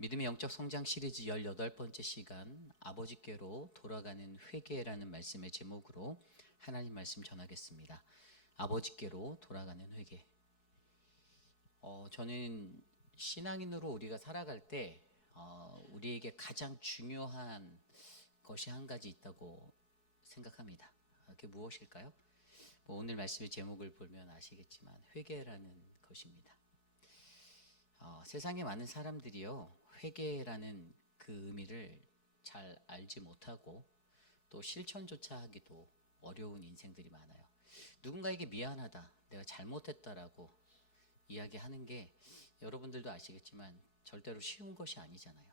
믿음의 영적 성장 시리즈 18번째 시간 아버지께로 돌아가는 회개라는 말씀의 제목으로 하나님 말씀 전하겠습니다. 아버지께로 돌아가는 회개. 저는 신앙인으로 우리가 살아갈 때 우리에게 가장 중요한 것이 한 가지 있다고 생각합니다. 그게 무엇일까요? 오늘 말씀의 제목을 보면 아시겠지만 회개라는 것입니다. 세상에 많은 사람들이요, 회개라는 그 의미를 잘 알지 못하고 또 실천조차 하기도 어려운 인생들이 많아요. 누군가에게 미안하다, 내가 잘못했다라고 이야기하는 게 여러분들도 아시겠지만 절대로 쉬운 것이 아니잖아요.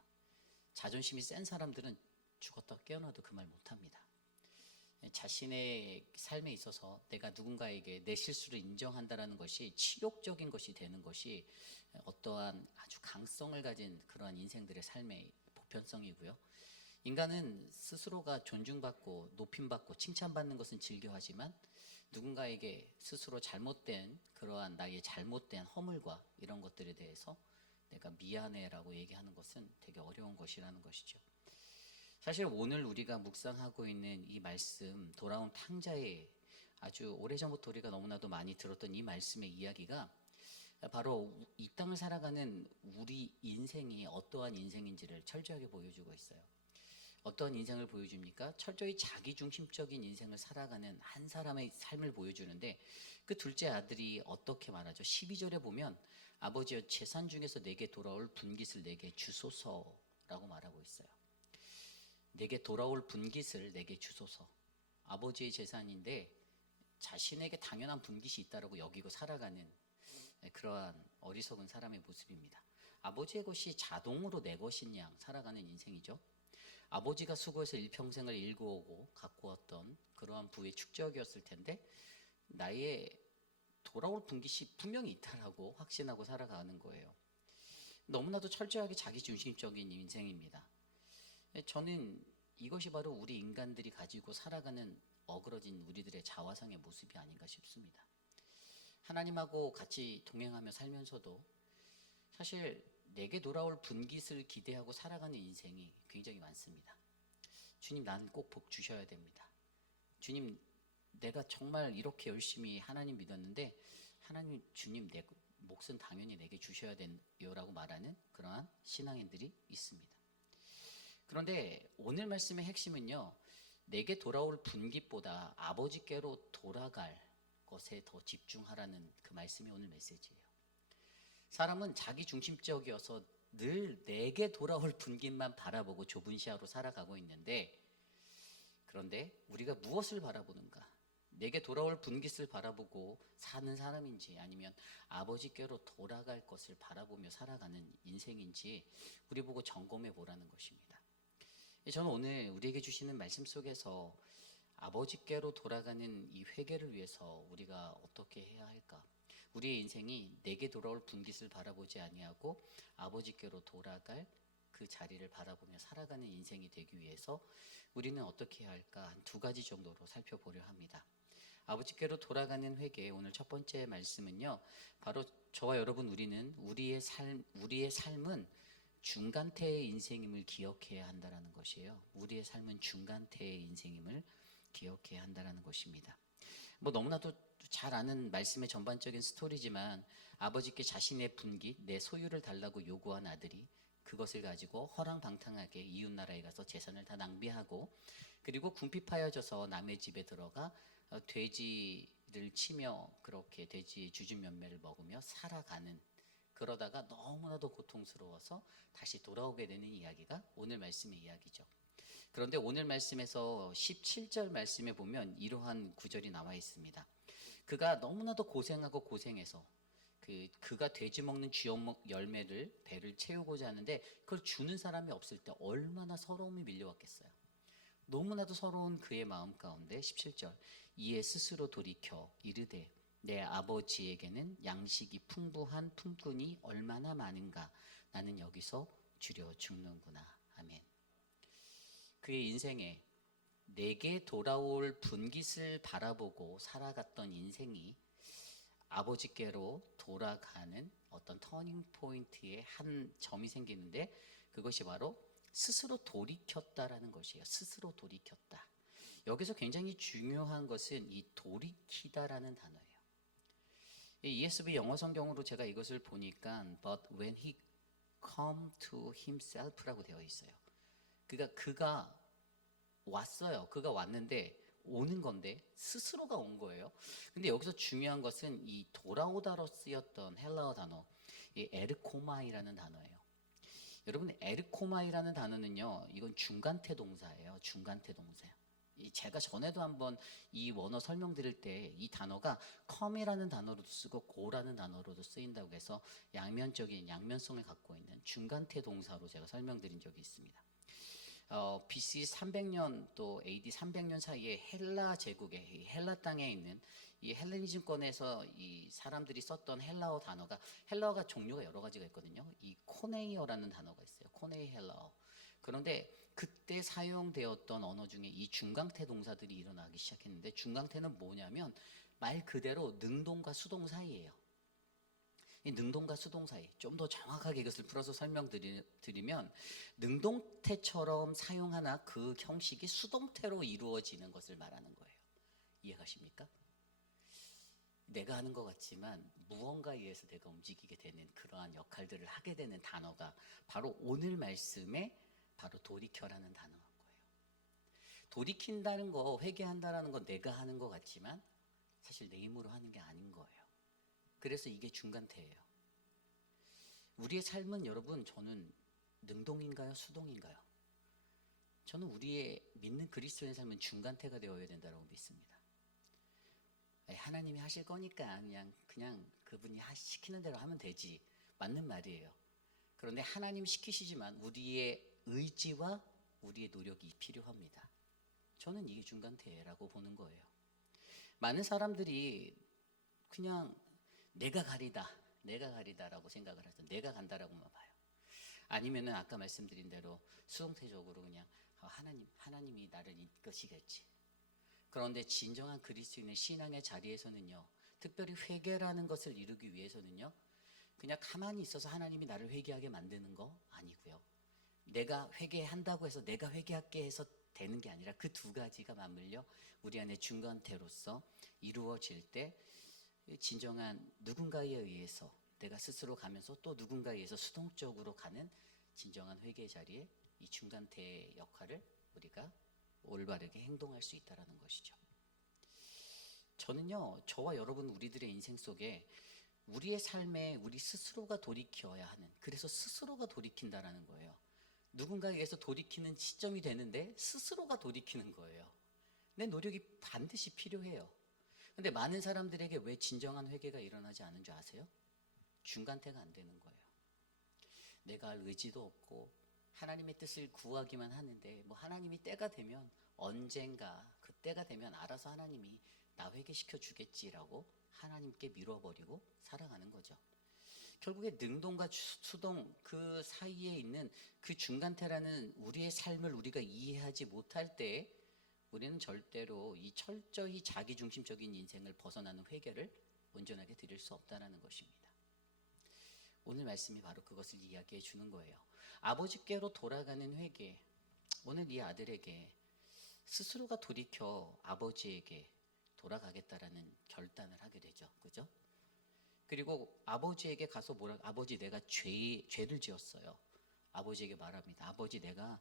자존심이 센 사람들은 죽었다 깨어나도 그 말 못합니다. 자신의 삶에 있어서 내가 누군가에게 내 실수를 인정한다라는 것이 치욕적인 것이 되는 것이 어떠한 아주 강성을 가진 그러한 인생들의 삶의 보편성이고요. 인간은 스스로가 존중받고 높임받고 칭찬받는 것은 즐겨하지만 누군가에게 스스로 잘못된 그러한 나의 잘못된 허물과 이런 것들에 대해서 내가 미안해라고 얘기하는 것은 되게 어려운 것이라는 것이죠. 사실 오늘 우리가 묵상하고 있는 이 말씀, 돌아온 탕자의 아주 오래전부터 우리가 너무나도 많이 들었던 이 말씀의 이야기가 바로 이 땅을 살아가는 우리 인생이 어떠한 인생인지를 철저하게 보여주고 있어요. 어떠한 인생을 보여줍니까? 철저히 자기중심적인 인생을 살아가는 한 사람의 삶을 보여주는데 그 둘째 아들이 어떻게 말하죠? 12절에 보면 아버지여 재산 중에서 내게 돌아올 분깃을 내게 주소서라고 말하고 있어요. 내게 돌아올 분깃을 내게 주소서. 아버지의 재산인데 자신에게 당연한 분깃이 있다라고 여기고 살아가는 그러한 어리석은 사람의 모습입니다. 아버지의 것이 자동으로 내 것인 양 살아가는 인생이죠. 아버지가 수고해서 일평생을 일구어오고 갖고 왔던 그러한 부의 축적이었을 텐데 나의 돌아올 분깃이 분명히 있다라고 확신하고 살아가는 거예요. 너무나도 철저하게 자기중심적인 인생입니다. 저는 이것이 바로 우리 인간들이 가지고 살아가는 어그러진 우리들의 자화상의 모습이 아닌가 싶습니다. 하나님하고 같이 동행하며 살면서도 사실 내게 돌아올 분깃을 기대하고 살아가는 인생이 굉장히 많습니다. 주님, 난 꼭 복 주셔야 됩니다. 주님, 내가 정말 이렇게 열심히 하나님 믿었는데 하나님, 주님, 내 몫은 당연히 내게 주셔야 돼요라고 말하는 그러한 신앙인들이 있습니다. 그런데 오늘 말씀의 핵심은요, 내게 돌아올 분깃보다 아버지께로 돌아갈 것에 더 집중하라는 그 말씀이 오늘 메시지예요. 사람은 자기중심적이어서 늘 내게 돌아올 분깃만 바라보고 좁은 시야로 살아가고 있는데, 그런데 우리가 무엇을 바라보는가? 내게 돌아올 분깃을 바라보고 사는 사람인지 아니면 아버지께로 돌아갈 것을 바라보며 살아가는 인생인지 우리 보고 점검해 보라는 것입니다. 저는 오늘 우리에게 주시는 말씀 속에서 아버지께로 돌아가는 이 회개를 위해서 우리가 어떻게 해야 할까? 우리의 인생이 내게 돌아올 분깃을 바라보지 아니하고 아버지께로 돌아갈 그 자리를 바라보며 살아가는 인생이 되기 위해서 우리는 어떻게 해야 할까? 한 두 가지 정도로 살펴보려 합니다. 아버지께로 돌아가는 회개, 오늘 첫 번째 말씀은요, 바로 저와 여러분, 우리는 우리의 삶은 중간태의 인생임을 기억해야 한다는 것이에요. 우리의 삶은 중간태의 인생임을 기억해야 한다는 것입니다. 너무나도 잘 아는 말씀의 전반적인 스토리지만 아버지께 자신의 분깃, 내 소유를 달라고 요구한 아들이 그것을 가지고 허랑방탕하게 이웃나라에 가서 재산을 다 낭비하고, 그리고 궁핍하여져서 남의 집에 들어가 돼지를 치며 그렇게 돼지의 주주면매를 먹으며 살아가는, 그러다가 너무나도 고통스러워서 다시 돌아오게 되는 이야기가 오늘 말씀의 이야기죠. 그런데 오늘 말씀에서 17절 말씀에 보면 이러한 구절이 나와 있습니다. 그가 너무나도 고생하고 고생해서 그가 돼지 먹는 쥐어먹 열매를 배를 채우고자 하는데 그걸 주는 사람이 없을 때 얼마나 서러움이 밀려왔겠어요. 너무나도 서러운 그의 마음 가운데 17절, 이에 스스로 돌이켜 이르되 내 아버지에게는 양식이 풍부한 품꾼이 얼마나 많은가, 나는 여기서 주려 죽는구나. 아멘. 그의 인생에 내게 돌아올 분깃을 바라보고 살아갔던 인생이 아버지께로 돌아가는 어떤 터닝 포인트의 한 점이 생기는데, 그것이 바로 스스로 돌이켰다라는 것이에요. 스스로 돌이켰다. 여기서 굉장히 중요한 것은 이 돌이키다라는 단어예요. 이 ESV 영어 성경으로 제가 이것을 보니까 but when he come to himself라고 되어 있어요. 그가 왔어요. 그가 왔는데, 오는 건데 스스로가 온 거예요. 근데 여기서 중요한 것은 이 돌아오다로 쓰였던 헬라어 단어, 이 에르코마이라는 단어예요. 여러분, 에르코마이라는 단어는요, 이건 중간태 동사예요. 중간태 동사. 제가 전에도 한번 이 원어 설명드릴 때 이 단어가 come이라는 단어로도 쓰고 go라는 단어로도 쓰인다고 해서 양면적인 양면성을 갖고 있는 중간태 동사로 제가 설명드린 적이 있습니다. BC 300년 또 AD 300년 사이에 헬라 제국의 헬라 땅에 있는 이 헬레니즘권에서 이 사람들이 썼던 헬라어 단어가, 헬라어가 종류가 여러 가지가 있거든요. 이 코네이어라는 단어가 있어요. 코네이 헬라어. 그런데 그때 사용되었던 언어 중에 이 중간태 동사들이 일어나기 시작했는데, 중간태는 뭐냐면 말 그대로 능동과 수동 사이예요. 이 능동과 수동 사이, 좀 더 정확하게 이것을 풀어서 설명드리면, 능동태처럼 사용하나 그 형식이 수동태로 이루어지는 것을 말하는 거예요. 이해가십니까? 내가 하는 것 같지만 무언가에 의해서 내가 움직이게 되는 그러한 역할들을 하게 되는 단어가 바로 오늘 말씀에 바로 돌이켜라는 단어인 거예요. 돌이킨다는 거, 회개한다라는 건 내가 하는 것 같지만 사실 내 힘으로 하는 게 아닌 거예요. 그래서 이게 중간태예요. 우리의 삶은, 여러분, 저는 능동인가요? 수동인가요? 저는 우리의 믿는 그리스도인의 삶은 중간태가 되어야 된다고 믿습니다. 하나님이 하실 거니까 그냥 그분이 시키는 대로 하면 되지. 맞는 말이에요. 그런데 하나님 시키시지만 우리의 의지와 우리의 노력이 필요합니다. 저는 이게 중간태라고 보는 거예요. 많은 사람들이 그냥 내가 가리다라고 생각을 하죠. 내가 간다라고만 봐요. 아니면은 아까 말씀드린 대로 수동태적으로 그냥 하나님이 나를 이끄시겠지. 그런데 진정한 그리스도인의 신앙의 자리에서는요, 특별히 회개라는 것을 이루기 위해서는요, 그냥 가만히 있어서 하나님이 나를 회개하게 만드는 거 아니고요, 내가 회개한다고 해서 내가 회개할게 해서 되는 게 아니라 그 두 가지가 맞물려 우리 안에 중간태로서 이루어질 때 진정한 누군가에 의해서 내가 스스로 가면서 또 누군가에 의해서 수동적으로 가는 진정한 회개의 자리에 이 중간태의 역할을 우리가 올바르게 행동할 수 있다는 것이죠. 저는요, 저와 여러분 우리들의 인생 속에 우리의 삶에 우리 스스로가 돌이켜야 하는, 그래서 스스로가 돌이킨다라는 거예요. 누군가에 의해서 돌이키는 시점이 되는데 스스로가 돌이키는 거예요. 내 노력이 반드시 필요해요. 근데 많은 사람들에게 왜 진정한 회개가 일어나지 않는 줄 아세요? 중간태가 안 되는 거예요. 내가 할 의지도 없고 하나님의 뜻을 구하기만 하는데, 하나님이 때가 되면, 언젠가 그 때가 되면 알아서 하나님이 나 회개시켜 주겠지라고 하나님께 미뤄버리고 살아가는 거죠. 결국에 능동과 수동 그 사이에 있는 그 중간태라는 우리의 삶을 우리가 이해하지 못할 때 우리는 절대로 이 철저히 자기중심적인 인생을 벗어나는 회개를 온전하게 드릴 수 없다는 것입니다. 오늘 말씀이 바로 그것을 이야기해 주는 거예요. 아버지께로 돌아가는 회개. 오늘 이 아들에게 스스로가 돌이켜 아버지에게 돌아가겠다라는 결단을 하게 되죠. 그죠? 그리고 아버지에게 가서 아버지, 내가 죄를 지었어요. 아버지에게 말합니다. 아버지, 내가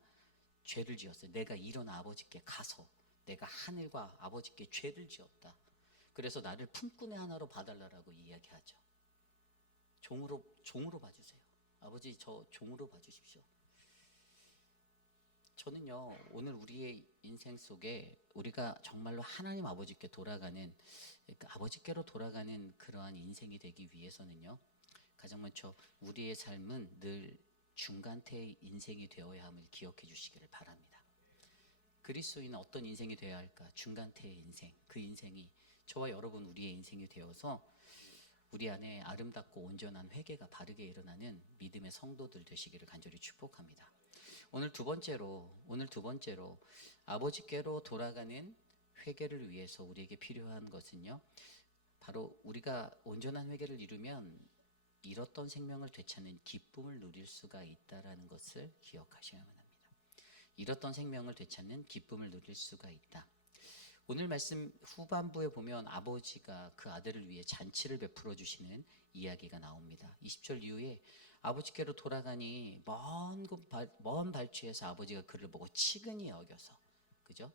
죄를 지었어요. 내가 일어나 아버지께 가서 내가 하늘과 아버지께 죄를 지었다. 그래서 나를 품꾼의 하나로 봐달라고 이야기하죠. 종으로 봐주세요. 아버지, 저 종으로 봐주십시오. 저는요, 오늘 우리의 인생 속에 우리가 정말로 하나님 아버지께 돌아가는, 그러니까 아버지께로 돌아가는 그러한 인생이 되기 위해서는요, 가장 먼저 우리의 삶은 늘 중간태의 인생이 되어야 함을 기억해 주시기를 바랍니다. 그리스도인은 어떤 인생이 되어야 할까? 중간태의 인생, 그 인생이 저와 여러분 우리의 인생이 되어서 우리 안에 아름답고 온전한 회개가 바르게 일어나는 믿음의 성도들 되시기를 간절히 축복합니다. 오늘 두 번째로 아버지께로 돌아가는 회개를 위해서 우리에게 필요한 것은요, 바로 우리가 온전한 회개를 이루면 잃었던 생명을 되찾는 기쁨을 누릴 수가 있다라는 것을 기억하셔야만 합니다. 잃었던 생명을 되찾는 기쁨을 누릴 수가 있다. 오늘 말씀 후반부에 보면 아버지가 그 아들을 위해 잔치를 베풀어 주시는 이야기가 나옵니다. 20절 이후에 아버지께로 돌아가니 먼 발치에서 아버지가 그를 보고 치근히 여겨서, 그죠?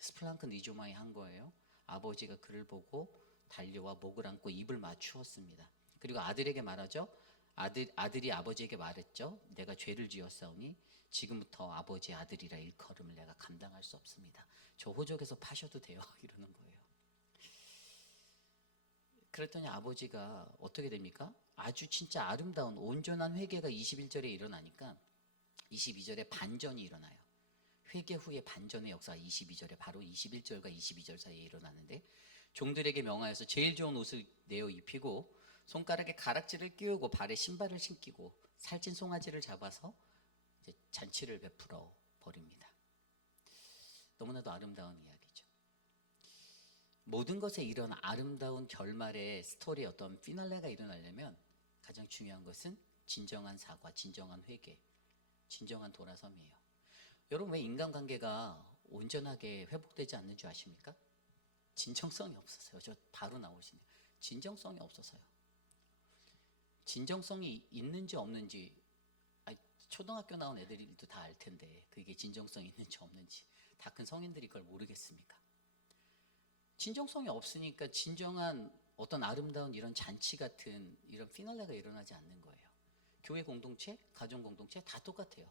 스플랑크 니조마이 한 거예요. 아버지가 그를 보고 달려와 목을 안고 입을 맞추었습니다. 그리고 아들에게 말하죠. 아들이 아버지에게 말했죠. 내가 죄를 지었사오니 지금부터 아버지의 아들이라 일컬음을 내가 감당할 수 없습니다. 저 호적에서 파셔도 돼요. 이러는 거예요. 그랬더니 아버지가 어떻게 됩니까? 아주 진짜 아름다운 온전한 회개가 21절에 일어나니까 22절에 반전이 일어나요. 회개 후에 반전의 역사가 22절에 바로 21절과 22절 사이에 일어나는데, 종들에게 명하여서 제일 좋은 옷을 내어 입히고 손가락에 가락지를 끼우고 발에 신발을 신기고 살찐 송아지를 잡아서 이제 잔치를 베풀어 버립니다. 너무나도 아름다운 이야기죠. 모든 것에 이런 아름다운 결말의 스토리의 어떤 피날레가 일어나려면 가장 중요한 것은 진정한 사과, 진정한 회개, 진정한 돌아섬이에요. 여러분, 왜 인간관계가 온전하게 회복되지 않는 줄 아십니까? 진정성이 없어서요. 저 바로 나오시네요. 진정성이 없어서요. 진정성이 있는지 없는지 초등학교 나온 애들도 다 알 텐데 그게 진정성이 있는지 없는지 다 큰 성인들이 그걸 모르겠습니까? 진정성이 없으니까 진정한 어떤 아름다운 이런 잔치 같은 이런 피날레가 일어나지 않는 거예요. 교회 공동체, 가정 공동체 다 똑같아요.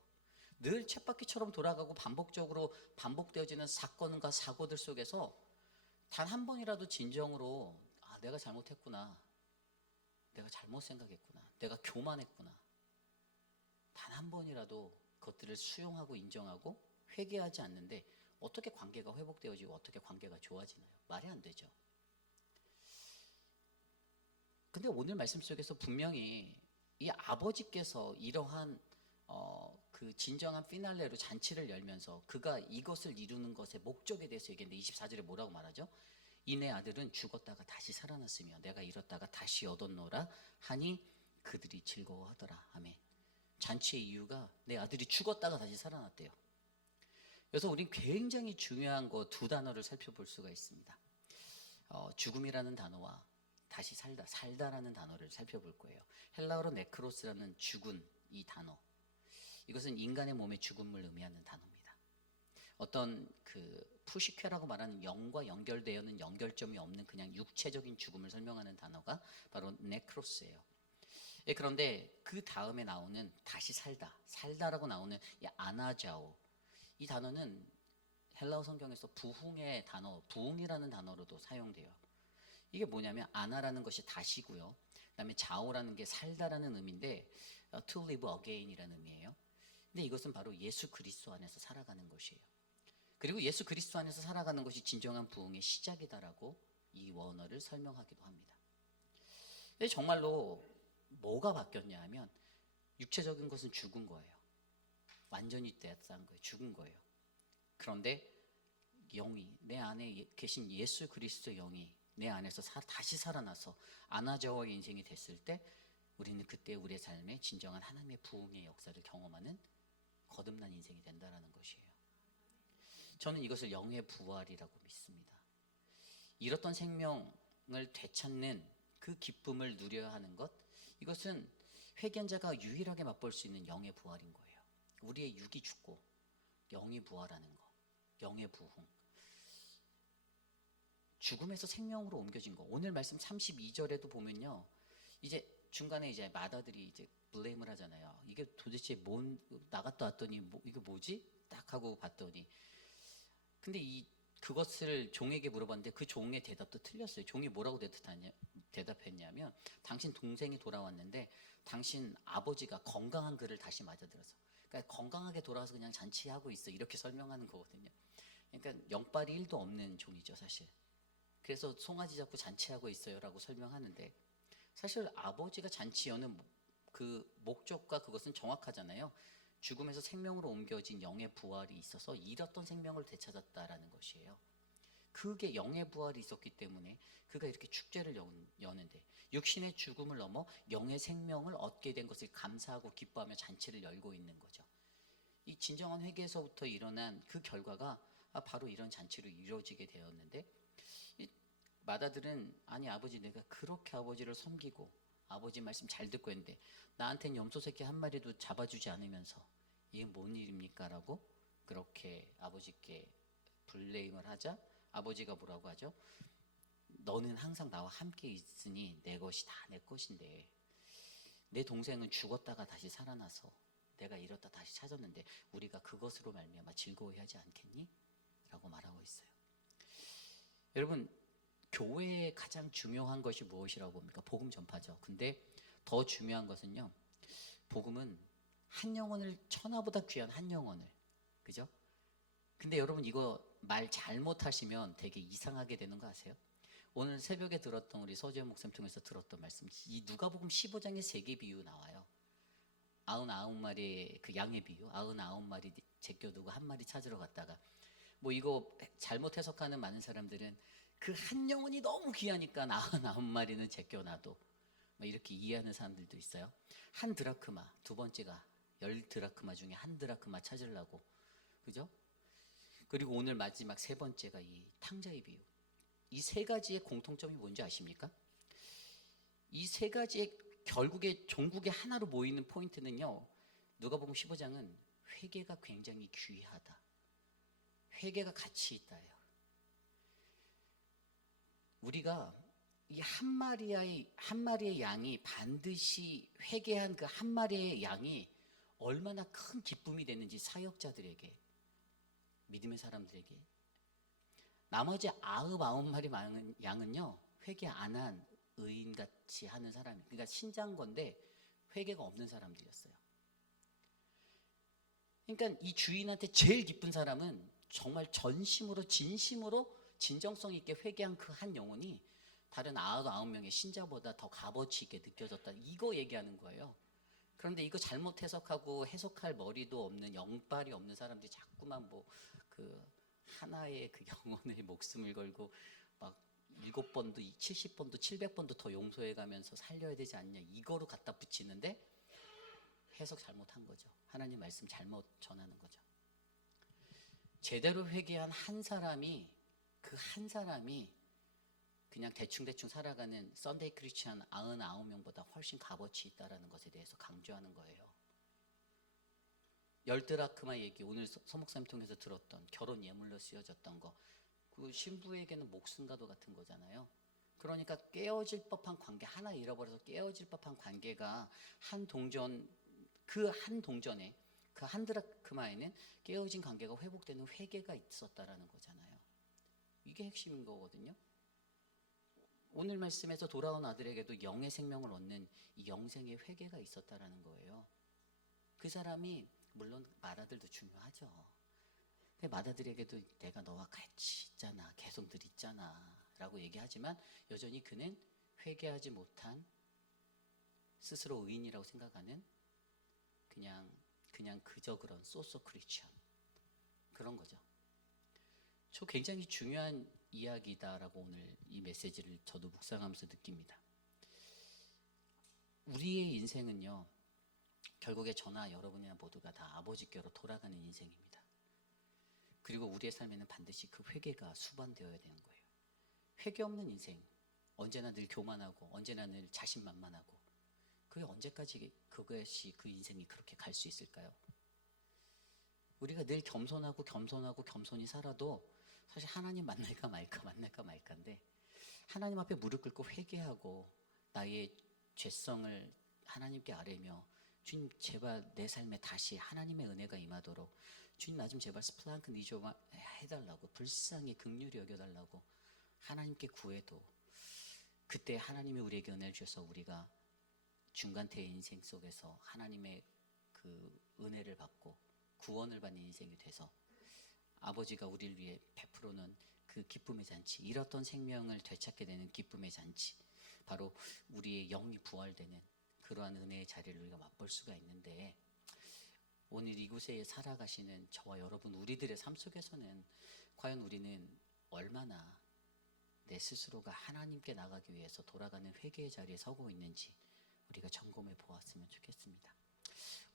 늘 쳇바퀴처럼 돌아가고 반복적으로 반복되어지는 사건과 사고들 속에서 단 한 번이라도 진정으로 내가 잘못했구나, 내가 잘못 생각했구나, 내가 교만했구나, 단 한 번이라도 그것들을 수용하고 인정하고 회개하지 않는데 어떻게 관계가 회복되어지고 어떻게 관계가 좋아지나요? 말이 안 되죠. 근데 오늘 말씀 속에서 분명히 이 아버지께서 이러한 그 진정한 피날레로 잔치를 열면서 그가 이것을 이루는 것의 목적에 대해서 얘기했는데 24절에 뭐라고 말하죠? 이내 아들은 죽었다가 다시 살아났으며 내가 잃었다가 다시 얻었노라 하니 그들이 즐거워하더라. 아멘. 잔치의 이유가 내 아들이 죽었다가 다시 살아났대요. 그래서 우린 굉장히 중요한 거 두 단어를 살펴볼 수가 있습니다. 죽음이라는 단어와 다시 살다라는 단어를 살펴볼 거예요. 헬라어로 네크로스라는 죽은 이 단어, 이것은 인간의 몸의 죽음을 의미하는 단어입니다. 어떤 그 푸시케라고 말하는 영과 연결되어는 연결점이 없는 그냥 육체적인 죽음을 설명하는 단어가 바로 네크로스예요. 그런데 그 다음에 나오는 다시 살다라고 나오는 이 아나자오, 이 단어는 헬라어 성경에서 부흥의 단어, 부흥이라는 단어로도 사용돼요. 이게 뭐냐면 아나라는 것이 다시고요. 그다음에 자오라는 게 살다라는 의미인데 to live again이라는 의미예요. 근데 이것은 바로 예수 그리스도 안에서 살아가는 것이에요. 그리고 예수 그리스도 안에서 살아가는 것이 진정한 부흥의 시작이다라고 이 원어를 설명하기도 합니다. 근데 정말로 뭐가 바뀌었냐 하면 육체적인 것은 죽은 거예요. 완전히 데스한 거예요. 죽은 거예요. 그런데 영이, 내 안에 계신 예수 그리스도 영이 내 안에서 다시 살아나서 아나자와의 인생이 됐을 때 우리는 그때 우리의 삶에 진정한 하나님의 부흥의 역사를 경험하는 거듭난 인생이 된다는 것이에요. 저는 이것을 영의 부활이라고 믿습니다. 잃었던 생명을 되찾는 그 기쁨을 누려야 하는 것, 이것은 회개한 자가 유일하게 맛볼 수 있는 영의 부활인 거예요. 우리의 육이 죽고 영이 부활하는 거, 영의 부흥. 죽음에서 생명으로 옮겨진 거. 오늘 말씀 32절에도 보면요, 이제 중간에 이제 마다들이 이제 블레임을 하잖아요. 이게 도대체 나갔다 왔더니 이게 뭐지? 딱 하고 봤더니, 근데 그것을 종에게 물어봤는데 그 종의 대답도 틀렸어요. 종이 뭐라고 대답했냐면 당신 동생이 돌아왔는데 당신 아버지가 건강한 그를 다시 맞아들어서, 그러니까 건강하게 돌아와서 그냥 잔치하고 있어, 이렇게 설명하는 거거든요. 그러니까 영빨이 1도 없는 종이죠, 사실. 그래서 송아지 잡고 잔치하고 있어요라고 설명하는데, 사실 아버지가 잔치 여는 그 목적과 그것은 정확하잖아요. 죽음에서 생명으로 옮겨진 영의 부활이 있어서 잃었던 생명을 되찾았다라는 것이에요. 그게 영의 부활이 있었기 때문에 그가 이렇게 축제를 여는데 육신의 죽음을 넘어 영의 생명을 얻게 된 것을 감사하고 기뻐하며 잔치를 열고 있는 거죠. 이 진정한 회개에서부터 일어난 그 결과가 바로 이런 잔치로 이루어지게 되었는데, 이 마다들은 아니 아버지 내가 그렇게 아버지를 섬기고 아버지 말씀 잘 듣고 했는데 나한테는 염소 새끼 한 마리도 잡아주지 않으면서 이게 뭔 일입니까? 라고 그렇게 아버지께 블레임을 하자 아버지가 뭐라고 하죠? 너는 항상 나와 함께 있으니 내 것이 다 내 것인데 내 동생은 죽었다가 다시 살아나서 내가 잃었다 다시 찾았는데 우리가 그것으로 말미암아 즐거워하지 않겠니? 라고 말하고 있어요. 여러분, 교회의 가장 중요한 것이 무엇이라고 봅니까? 복음 전파죠. 근데 더 중요한 것은요, 복음은 한 영혼을, 천하보다 귀한 한 영혼을, 그죠? 근데 여러분 이거 말 잘못하시면 되게 이상하게 되는 거 아세요? 오늘 새벽에 들었던 우리 서재현 목사님 통해서 들었던 말씀, 이 누가복음 15장에 세계 비유 나와요. 99마리의 그 양의 비유, 99마리 제껴두고 한 마리 찾으러 갔다가, 뭐 이거 잘못 해석하는 많은 사람들은 그 한 영혼이 너무 귀하니까 99마리는 제껴놔도 뭐 이렇게 이해하는 사람들도 있어요. 한 드라크마, 두 번째가 10드라크마 중에 한 드라크마 찾으려고, 그죠? 그리고 오늘 마지막 세 번째가 이 탕자의 비유. 이 세 가지의 공통점이 뭔지 아십니까? 이 세 가지의 결국에 종국의 하나로 모이는 포인트는요, 누가복음 15장은 회개가 굉장히 귀하다, 회개가 가치 있다예요. 우리가 이 한 마리의 양이 반드시 회개한 그 한 마리의 양이 얼마나 큰 기쁨이 됐는지 사역자들에게, 믿음의 사람들에게. 나머지 99마리 양은요 회개 안 한 의인같이 하는 사람이, 그러니까 신장건데 회개가 없는 사람들이었어요. 그러니까 이 주인한테 제일 기쁜 사람은 정말 전심으로 진심으로 진정성 있게 회개한 그 한 영혼이 다른 99명의 신자보다 더 값어치 있게 느껴졌다, 이거 얘기하는 거예요. 그런데 이거 잘못 해석하고 해석할 머리도 없는, 영빨이 없는 사람들이 자꾸만 뭐 그 하나의 그 영혼의 목숨을 걸고 막 7번도 70번도 700번도 더 용서해 가면서 살려야 되지 않냐, 이거로 갖다 붙이는데 해석 잘못한 거죠. 하나님 말씀 잘못 전하는 거죠. 제대로 회개한 한 사람이, 그 한 사람이 그냥 대충대충 살아가는 썬데이 크리스찬 99명보다 훨씬 값어치 있다는 것에 대해서 강조하는 거예요. 10드라크마 얘기, 오늘 서목사님 통해서 들었던 결혼 예물로 쓰여졌던 거, 그 신부에게는 목숨과도 같은 거잖아요. 그러니까 깨어질 법한 관계, 하나 잃어버려서 깨어질 법한 관계가 한 동전, 그 한 동전에, 그 한 드라크마에는 깨어진 관계가 회복되는 회개가 있었다라는 거잖아요. 이게 핵심인 거거든요. 오늘 말씀에서 돌아온 아들에게도 영의 생명을 얻는 이 영생의 회개가 있었다라는 거예요. 그 사람이, 물론 마다들도 중요하죠. 마다들에게도 내가 너와 같이 있잖아, 계속 늘 있잖아 라고 얘기하지만 여전히 그는 회개하지 못한, 스스로 의인이라고 생각하는 그냥 그저 그런 소서 크리스천, 그런 거죠. 저 굉장히 중요한 이야기다라고 오늘 이 메시지를 저도 묵상하면서 느낍니다. 우리의 인생은요, 결국에 저나 여러분이나 모두가 다 아버지께로 돌아가는 인생입니다. 그리고 우리의 삶에는 반드시 그 회개가 수반되어야 되는 거예요. 회개 없는 인생, 언제나 늘 교만하고 언제나 늘 자신만만하고, 그게 언제까지 그것이, 그 인생이 그렇게 갈 수 있을까요? 우리가 늘 겸손히 살아도 사실 하나님 만날까 말까인데, 하나님 앞에 무릎 꿇고 회개하고 나의 죄성을 하나님께 아뢰며, 주님 제발 내 삶에 다시 하나님의 은혜가 임하도록, 주님 나 좀 제발 스플랑크 니 좀 해달라고, 불쌍히 긍휼히 여겨달라고 하나님께 구해도, 그때 하나님이 우리에게 은혜를 주셔서 우리가 중간태의 인생 속에서 하나님의 그 은혜를 받고 구원을 받는 인생이 돼서 아버지가 우리를 위해 베풀어놓은 그 기쁨의 잔치, 잃었던 생명을 되찾게 되는 기쁨의 잔치, 바로 우리의 영이 부활되는 그러한 은혜의 자리를 우리가 맛볼 수가 있는데, 오늘 이곳에 살아가시는 저와 여러분, 우리들의 삶 속에서는 과연 우리는 얼마나 내 스스로가 하나님께 나가기 위해서 돌아가는 회개의 자리에 서고 있는지 우리가 점검해 보았으면 좋겠습니다.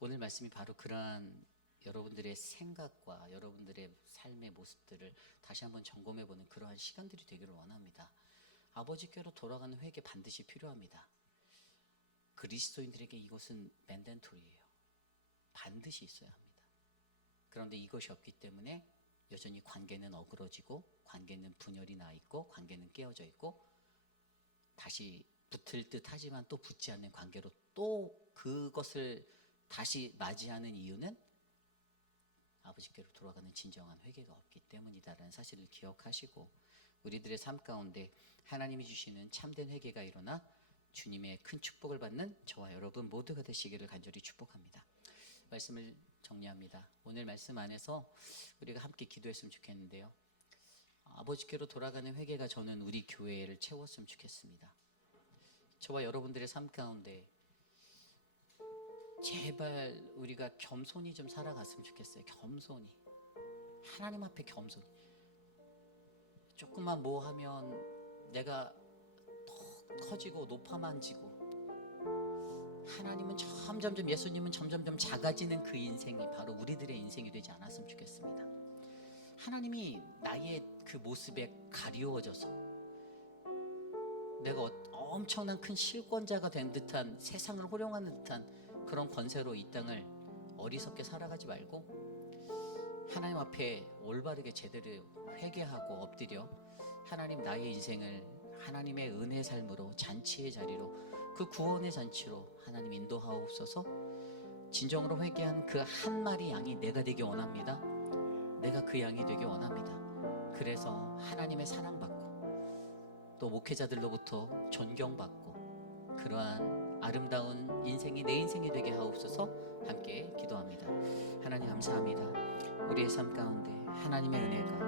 오늘 말씀이 바로 그러한 여러분들의 생각과 여러분들의 삶의 모습들을 다시 한번 점검해 보는 그러한 시간들이 되기를 원합니다. 아버지께로 돌아가는 회개 반드시 필요합니다. 그리스도인들에게 이것은 맨덴토리예요. 반드시 있어야 합니다. 그런데 이것이 없기 때문에 여전히 관계는 어그러지고, 관계는 분열이 나 있고, 관계는 깨어져 있고, 다시 붙을 듯 하지만 또 붙지 않는 관계로 또 그것을 다시 맞이하는 이유는 아버지께로 돌아가는 진정한 회개가 없기 때문이다라는 사실을 기억하시고, 우리들의 삶 가운데 하나님이 주시는 참된 회개가 일어나 주님의 큰 축복을 받는 저와 여러분 모두가 되시기를 간절히 축복합니다. 말씀을 정리합니다. 오늘 말씀 안에서 우리가 함께 기도했으면 좋겠는데요, 아버지께로 돌아가는 회개가 저는 우리 교회를 채웠으면 좋겠습니다. 저와 여러분들의 삶 가운데 제발 우리가 겸손히 좀 살아갔으면 좋겠어요. 겸손히, 하나님 앞에 겸손히. 조금만 뭐 하면 내가 더 커지고 높아만 지고, 하나님은 점점점, 예수님은 점점점 작아지는 그 인생이 바로 우리들의 인생이 되지 않았으면 좋겠습니다. 하나님이 나의 그 모습에 가리워져서 내가 엄청난 큰 실권자가 된 듯한, 세상을 호령하는 듯한 그런 권세로 이 땅을 어리석게 살아가지 말고 하나님 앞에 올바르게 제대로 회개하고 엎드려 하나님, 나의 인생을 하나님의 은혜의 삶으로, 잔치의 자리로, 그 구원의 잔치로 하나님 인도하옵소서. 진정으로 회개한 그 한 마리 양이 내가 되기 원합니다. 내가 그 양이 되기 원합니다. 그래서 하나님의 사랑받고 또 목회자들로부터 존경받고 그러한 아름다운 인생이 내 인생이 되게 하옵소서. 함께 기도합니다. 하나님 감사합니다. 우리의 삶 가운데 하나님의 은혜가